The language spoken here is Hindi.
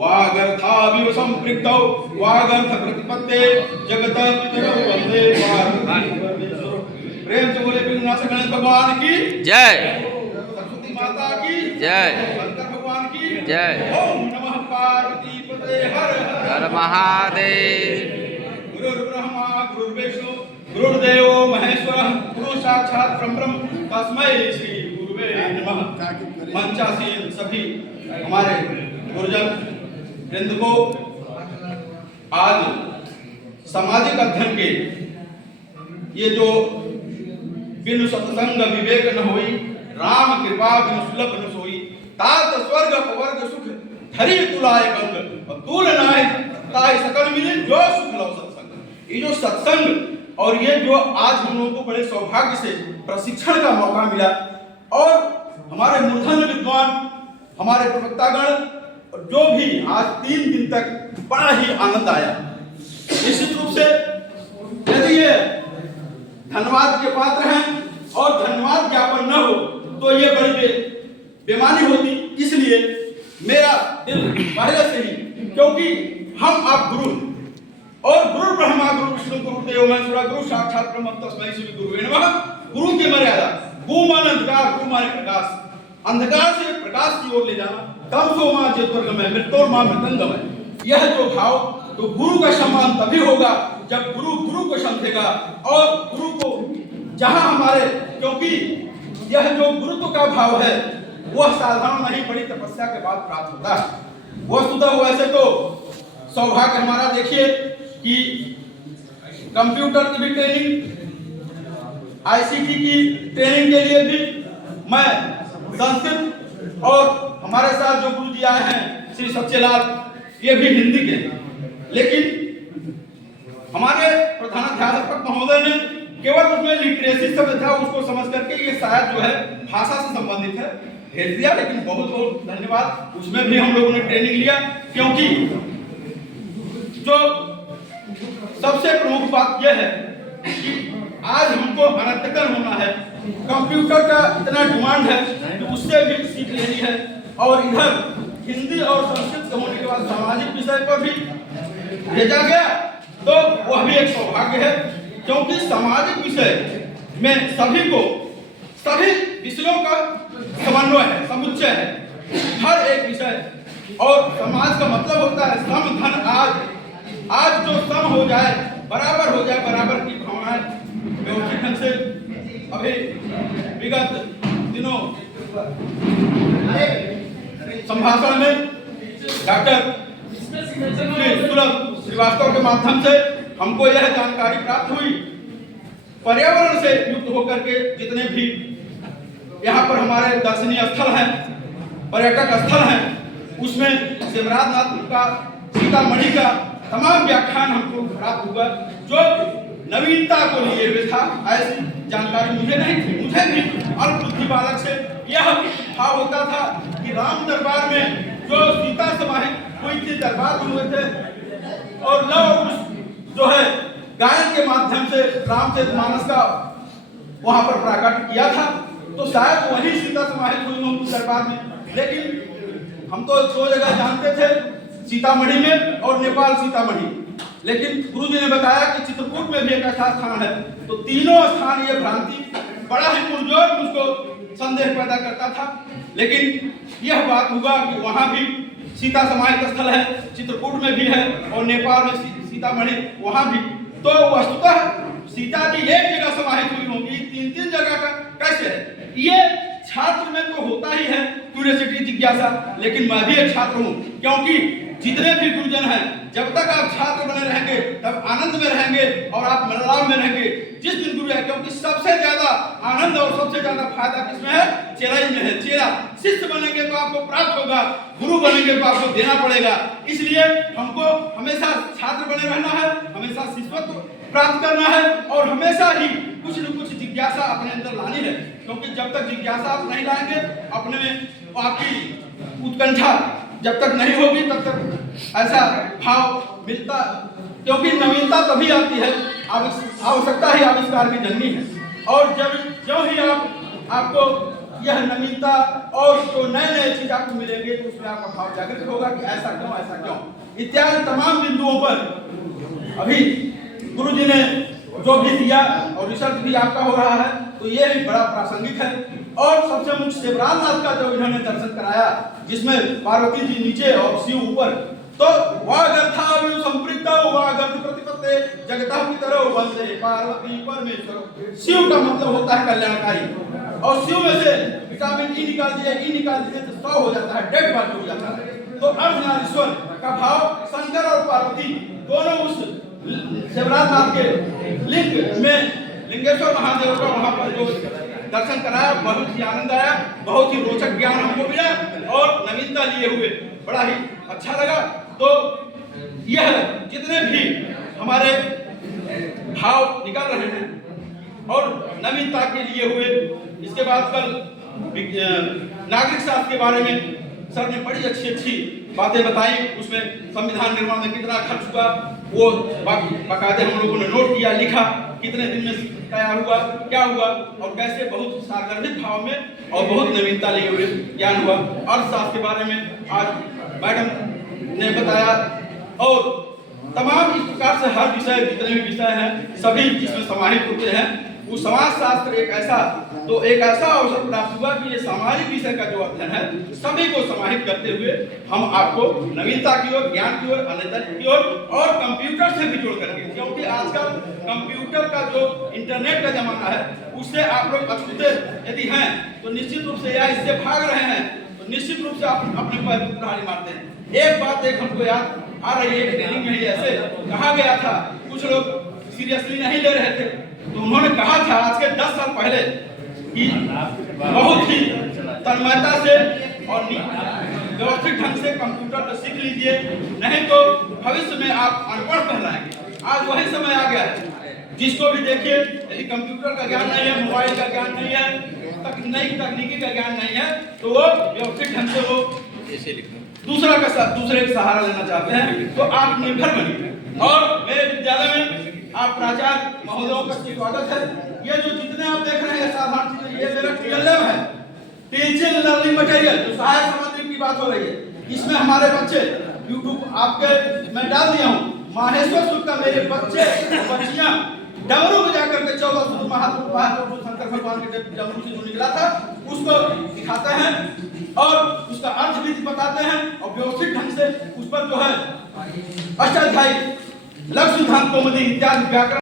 वागर्थाविव संपृक्तौ वागर्थ प्रतिपत्ते जगत पितरौ वंदे परमेश्वर। प्रेम से बोले विघ्ननाश गणेश भगवान की जय, सरस्वती माता की जय, शंकर भगवान की जय। ओम नमः पार्वती पते हर हर महादेव। गुरुर्ब्रह्मा गुरुर्विष्णु गुरुर्देवो महेश्वरः गुरु साक्षात् परब्रह्म तस्मै श्री गुरुवे नमः। मंचासीन सभी हमारे गुरुजन वृंद को आज सामाजिक अध्ययन के ये जो बिनु सत्संग विवेक न होई राम कृपा बिनु सुलभ न सोई तात स्वर्ग अपवर्ग सुख धरी तुलाय गंग और तूल नाय ताय सकल मिले जो सुख लो सत्संग। ये जो सत्संग और ये जो आज हम लोगों को बड़े सौभाग्य से प्रशिक्षण का मौका मिला और हमारे मूर्धन्य विद्वान हमारे प्रवक्तागण जो भी आज 3 दिन तक बड़ा ही आनंद आया। निश्चित रूप से यदि ये धन्यवाद के पात्र हैं और धन्यवाद ज्ञापन न हो तो ये बड़ी बेमानी होती। इसलिए मेरा दिल पहले से ही, क्योंकि हम आप गुरु और गुरु ब्रह्मा गुरु विष्णु गुरु देव महेश्वर गुरु साक्षात ब्रह्म तस्मै श्री गुरुवे नमः। गुरु की मर्यादा गु मान अंधकार गुरु माने प्रकाश, अंधकार से प्रकाश की ओर ले जाना। तम सो मां ज्योतिर्गमय मृत्योर मां मृतंगमय। यह जो भाव तो गुरु का सम्मान तभी होगा जब गुरु गुरु को समझेगा और गुरु को जहां हमारे, क्योंकि यह जो गुरुत्व का भाव है वह साधारण नहीं बड़ी तपस्या के बाद प्राप्त होता है। वस्तुतः वैसे तो सौभाग्य हमारा देखिए कि कंप्यूटर की भी ट्रेनिंग, आईसीटी की ट्रेनिंग के लिए भी मैं संस्कृत और हमारे साथ जो गुरु जी आए हैं श्री सच्चेलाल ये भी हिंदी के, लेकिन हमारे प्रधानाध्यापक महोदय ने केवल उसमें लिटरेसी शब्द था उसको समझ करके ये शायद जो है भाषा से संबंधित है भेज दिया। लेकिन बहुत बहुत धन्यवाद, उसमें भी हम लोगों ने ट्रेनिंग लिया। क्योंकि जो सबसे प्रमुख बात यह है कि आज हमको अनर्थकन होना है। कंप्यूटर का इतना डिमांड है कि उससे भी सीख लेनी है और इधर हिंदी और संस्कृत होने के बाद सामाजिक विषय पर भी भेजा गया तो वह भी एक सौभाग्य है। क्योंकि सामाजिक विषय में सभी विषयों का समन्वय है, समुच्चय है, हर एक विषय। और समाज का मतलब होता है सम धन आज जो सम हो जाए, बराबर हो जाए, बराबर की भावनाएं व्यवस्थित ढंग से। अभी विगत दिनों संभाषण में डॉक्टर सुलभ श्रीवास्तव के माध्यम से हमको यह जानकारी प्राप्त हुई, पर्यावरण से युक्त होकर के जितने भी यहाँ पर हमारे दर्शनीय स्थल हैं, पर्यटक स्थल हैं, उसमें शिवराजनाथ का सीतामढ़ी का तमाम व्याख्यान हमको प्राप्त हुआ जो नवीनता को लिए हुए था। ऐसी जानकारी मुझे नहीं थी। मुझे भी अल्पबुद्धि बालक से यह भाव होता था कि राम दरबार में जो सीता समाहित हुई थी दरबार हुए थे और लव जो है गायन के माध्यम से रामचरितमानस का वहां पर प्राकट किया था, तो शायद वही सीता समाहित हुई होंगी दरबार में। लेकिन हम तो 2 जगह जानते थे, सीतामढ़ी में और नेपाल सीतामढ़ी, लेकिन गुरु जी ने बताया कि चित्रकूट में भी एक ऐसा स्थान है। तो तीनों स्थान ये भ्रांति बड़ा ही पुरजोर मुझको संदेह पैदा करता था। लेकिन यह बात हुआ कि वहां भी सीता समाहित स्थल है, चित्रकूट में भी है और नेपाल में सीतामढ़ी वहां भी। तो वस्तुतः सीता जी एक जगह समाहित हुई होंगी, 3 जगह का कैसे है? ये छात्र में तो होता ही है क्यूरियोसिटी, जिज्ञासा। लेकिन मैं भी एक छात्र हूं, क्योंकि जितने भी गुरुजन हैं जब तक आप छात्र बने रहेंगे तब आनंद में रहेंगे और आप मनोलाभ में रहेंगे। जिस दिन गुरु है, क्योंकि सबसे ज्यादा आनंद और सबसे ज्यादा फायदा किसमें है? चेलाई में है। चेला शिष्य बनेंगे तो आपको प्राप्त होगा, गुरु बनेंगे तो आपको देना पड़ेगा। इसलिए हमको हमेशा छात्र बने रहना है, हमेशा शिष्यत्व प्राप्त करना है और हमेशा ही कुछ न कुछ जिज्ञासा अपने अंदर लानी है। क्योंकि जब तक जिज्ञासा आप नहीं लाएंगे अपने में, आपकी उत्कंठा जब तक नहीं होगी तब तक ऐसा भाव मिलता, क्योंकि नवीनता तभी आती है, आवश्यकता ही आविष्कार की जननी है। और जब जो ही आपको यह नवीनता और जो नए नए चीज आपको मिलेंगे तो उसमें आपका भाव जागृत होगा कि ऐसा क्यों इत्यादि तमाम बिंदुओं पर अभी गुरु जी ने जो भी दिया और रिसर्च भी आपका हो रहा है, तो ये भी बड़ा प्रासंगिक है। और सबसे मुख्य शिवराजनाथ का जो इन्होंने दर्शन कराया, जिसमें पार्वती जी नीचे और शिव ऊपर, तो वागर्थाविव संपृक्तौ वागर्थ प्रतिपत्ते जगतः पितरौ वंदे पार्वती परमेश्वर। शिव का मतलब होता है कल्याणकारी, और शिव में से विटामिन ई निकाल दिए तो 100 हो जाता है, डेड बॉडी हो जाता है। तो अर्धनारीश्वर का भाव शंकर और पार्वती दोनों उस शिवराजनाथ के लिंग में लिंगेश्वर महादेव का वहां पर जो दर्शन कराया, बहुत ही आनंद आया, बहुत ही रोचक ज्ञान हमको मिला और नवीनता लिए हुए बड़ा ही अच्छा लगा। तो यह जितने भी हमारे भाव निकल रहे हैं और नवीनता के लिए हुए, इसके बाद कल नागरिक शास्त्र के बारे में सर ने बड़ी अच्छी बातें बताई। उसमें संविधान निर्माण में कितना खर्च हुआ वो बाकायदे हम लोगों ने नोट किया, लिखा, कितने दिन में तैयार हुआ, क्या हुआ और कैसे बहुत सागर्भिक भाव में और बहुत नवीनता लिए हुए ज्ञान हुआ। अर्थशास्त्र के बारे में आज मैडम ने बताया और तमाम इस प्रकार से हर विषय, जितने भी विषय हैं सभी जिसमें समाहित होते हैं। वो समाज शास्त्र एक ऐसा अवसर प्राप्त हुआ कि ये सामाजिक विषय का जो अध्ययन है सभी को समाहित करते हुए हम आपको नवीनता की ओर, ज्ञान की ओर, अन्यता की ओर और कंप्यूटर से भी जोड़ करके, क्योंकि आजकल कंप्यूटर का जो इंटरनेट का जमाना है उससे आप लोग अछूते यदि हैं तो निश्चित रूप से या इससे भाग रहे हैं तो निश्चित रूप से आप अपने पैर पर कुल्हाड़ी मारते हैं। एक बात हमको याद आ रही है, ट्रेनिंग में ऐसे कहा गया था, कुछ लोग सीरियसली नहीं ले रहे थे, तो उन्होंने कहा था आज के 10 साल पहले कि बहुत ही तन्मयता से और व्यवस्थित ढंग से कंप्यूटर को सीख लीजिए, नहीं तो भविष्य में आप अनपढ़ कहलाएंगे। आज वही समय आ गया है, जिसको भी देखिए यदि कंप्यूटर का ज्ञान नहीं है, मोबाइल का ज्ञान नहीं है, तकनीकी का ज्ञान नहीं है, तो वो व्यवस्थित ढंग से वो दूसरे का सहारा लेना चाहते हैं, तो आप निर्भर बनिए। और मेरे विद्यालय में आप प्राचार्य महोदयों का स्वागत है। ये जो जितने आप देख रहे हैं साधारण चीजें, ये मेरा TLM है, टीचिंग लर्निंग मटेरियल, जो सहायक सामग्री की बात हो रही है, इसमें हमारे बच्चे YouTube आपके मैं डाल दिया हूँ, माहेश्वर सूत्र का मेरे बच्चे बच्चियां डमरू बजा करके 14 सूत्र महापुरुष शंकर भगवान के डमरू से जो निकला था उसको दिखाते हैं और उसका अर्थ भी बताते हैं और व्यवस्थित ढंग से उस पर जो है अष्टाध्यायी, लघु सिद्धांत, कौमुदी इत्यादि व्याकरण